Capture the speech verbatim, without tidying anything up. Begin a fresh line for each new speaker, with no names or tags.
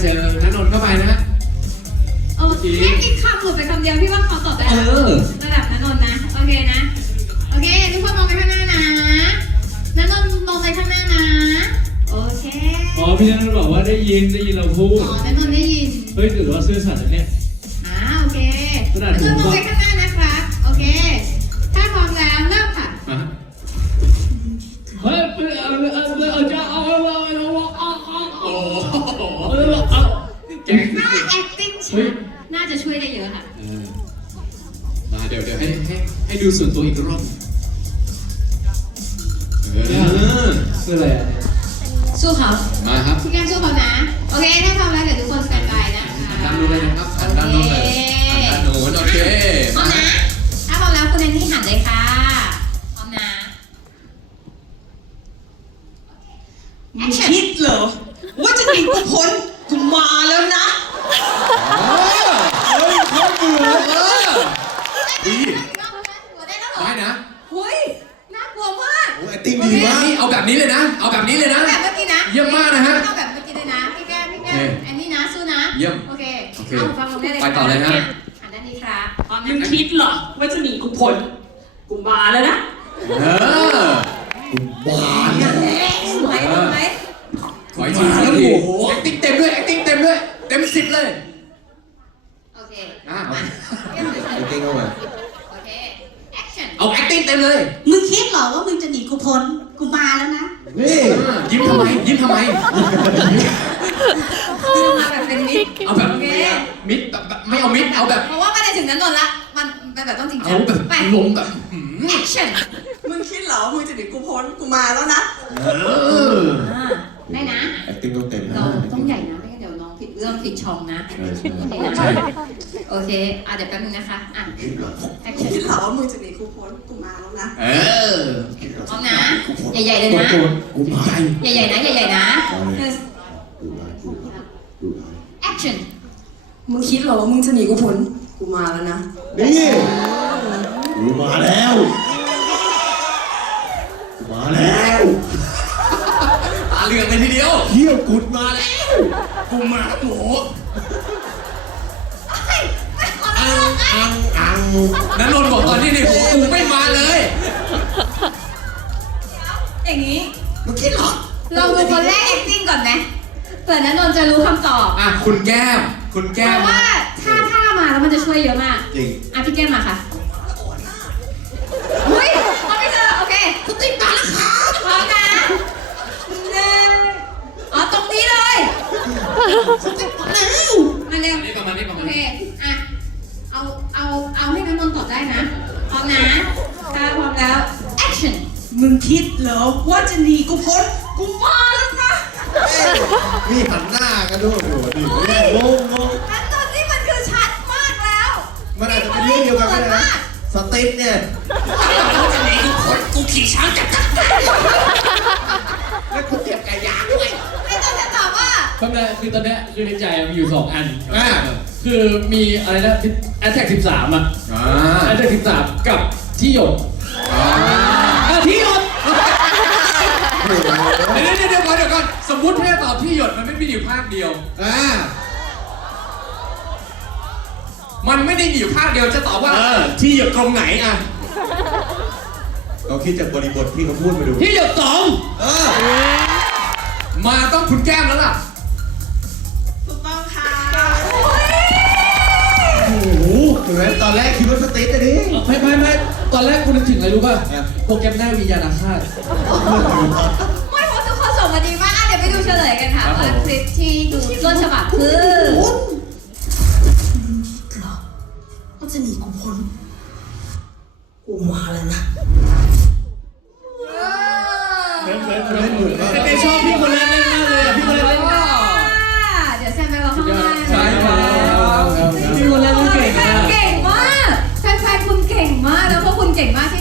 ชิญณนนท์เข้าไปนะฮะ
โอเคแค่อีกคำหลุดไปคำเดียวพี่ว่าเขาตอบได้ระดับณนนท์นะโอเคนะโอเคทุกคนมองไปข้างหน้านะณนนท์มองไปข้างหน้านะโอเค
อ๋อพี่ณนนท์บอกว่าได้ยินได้ยินเราพูด
อ๋อณนนท์ได้ยิน
เฮ้ยถือว่าซื่อสัตย์นะเนี่ย
อ่าโอเคณนนท์มองไปข้างหน้านะครับโอเคถ้าพร้อมแล้วเริ่มค่ะ
เฮ้ยเออเออเออเออจะเอาเอาเอาเอาเอาเอา
โอ้โห
แกงหน้า acting น่าจะช่วยได้เยอะค่ะ
มาเดี๋ยวเดี๋ยวให้ให้ให้ดูส่วนตัวอีกรอบเออ
คืออะไรอ่ะ
สู้เขา
มาครับ
พี่แก้มสู้เขานะโอเคถ้าพร้อมแล้วเดี๋ยวทุกคนสแตนบายนะคะ
ด้านนู้นเลยนะครับด้านนู้นเลยด้านนู้นโอเค
พร้อมนะถ้าพร้อมแล้วคุณแอนนี่หันเลยค่ะพร้อมนะ
คิดเหรอว่าจะหนีกูพ้นกูมาแล้วนะ
เฮ้ยเขาเบื่อเออดีได้นะ
เฮ้ยน่ากลัวมาก
โอ้ไอติ้งดีมากนี่เอาแบบนี้เลยนะเอาแบบนี้เลยนะ
แบบเมื่อกี้นะ
เยี่ยมมากนะฮะ
เอาแบบเมื่อกี้เลยนะพี่แก้มพี่แก้มแอนนี่นะสู้นะ
เยี่ยม
โอเคเอาฟังผมได้เลย
ไปต่อเลยนะ
หันด้านนี้ครับ
มึงคิดเหรอว่าจะหนีกูพ้นกูมาแล้วนะ
เออกูมาแล้ว
สวยไหม
ขออีกทีแล้วโอ้โห acting เต็มด้วย acting เต็มด้วยเต็มสิบเลย
โอเค
อ่ะ
acting เข้ามา
โอเค action
เอา acting เต็มเลย
มึงคิดเหรอว่ามึงจะหนีกูพ้นกูมาแล้วนะ
นี่
ยิ้มทำไมยิ้มทำไม
มาแบบเป็นมิด
เอาแบบมิดแบบไม่เอามิดเอาแบบ
เพราะว่าไม่ได้ถึงนั้นนนละมันเป็นแบบต้องจริงจัง
เอาแบบลงแบบ
action
มึงคิดเหรอมึงจะหนีกูพ้นกูมาแล้วนะ
เออ
ได้นะ
acting ต้องเต็มนะ
ต้องใหญ่นะไม่งั้นเดี๋ยวน้องผิดเรื่องผิดช่องนะ
ใช่
โอเคอ่ะเดี๋ยวแป๊บนึงนะคะอ่ะ
action คิดเหรอว่ามึงจะหนีกูพ้นกูมาแล้วนะ
เออ
พร้อมนะใหญ่ๆเลยนะ
กูมา
ใหญ่ๆนะใหญ่ๆนะ action
มึงคิดเหรอว่ามึงจะหนีกูพ้นกูมาแล้วนะ
นี่กูมาแล้วกูมาแล้ว
ตาเหลืองเลยทีเดียว
เที่ยวกุดมาแล้ว
กูมาหมู
อังอังอัง
ณนนท์บอกตอนนี้ในหัวกูไม่มาเลย
อย่างนี้
มึงคิดเหรอ
เราดูคนแรก acting ก่อนไหมเผื่อณนนท์จะรู้คำตอบ
อ่ะคุณแก้มคุณแก้ม
เพราะว่าถ้าถ้ามาแล้วมันจะช่วยเยอะมาก
จริง
อ่ะพี่แก้มมาค่ะเฮ้ยเอาไม่เจอโอเคสติ๊กมาแล้วค่ะพร้อมนะหนึ่งอ๋อตรงนี้เลยสติ๊กมาแล้วมาเร็ว
นี่ประมาณนี้ประมาณ
โอเคอ่ะเอาเอาเอาให้ณนนท์ตอบได้นะพร้อมนะถ้าพร้อมแล้ว action
มึงคิดเหรอว่าจะหนีกูพ้นกูมาแล้วนะ
มีหันหน้ากันด้วยโอ้โหดิงงงง
อันตอนนี้มันคือชัดมากแล้ว
มันอาจจะเป็นเรื่องเดียวกันก็ได้นะสติ๊กเนี่ย
จะหนีกูพ้นกูขี่ช้างจับจับแล้วกูเก็บไก่ย่างด้วย
ไม่ต้องจะตอบว่า
คำนั้นคือตอนนี้คือในใจมีอยู่สองอันคือมีอะไรนะ attack สิบสามอ่ะ attack สิบสามกับที่หยดที่หยด
เดี๋ยวเดี๋ยวเดี๋ยวก่อนเดี๋ยวก่อนสมมุติแค่ตอบที่หยดมันไม่มีอยู่ภาคเดียวอ่ามันไม่ได้มีอยู่ภาคเดียวจะตอบว่าที่หยดตรงไหนอ่ะ
เราคิดจากบริบทที่เขาพูดมาดู
ที่หยดสองมาต้องคุณแก้มแล้วล่ะ
ถูกต้องค่ะ
โอ้โหถึงแม้ตอนแรกคิดว่าสติ๊กอะดิ
ไม่ไม่ไม่ตอนแรกกูนึกถึงอะไรรู้ป่ะโปรแกรมหน้าวิญญาณฆาต
ไม่เพราะทุกคนส่งมาดีมากเดี๋ยวไปดูเฉลยกันค่ะว่าคลิปที่ดูต้นฉบับคือ
ก็จะหนีกูพ้นกูมาแล้วนะ
เหมือนเหมือนเหมือนเหมือนแต่ชอบพี่คนแรกมากเลยพี่คนแรก
เดี๋ยวแซมไปรอข้างหน้า
ใช่ครับพี่คนแรกเก่งมาก
เก่งมากแฟนๆคุณเก่งมากแล้วพวกคุณเก่งมาก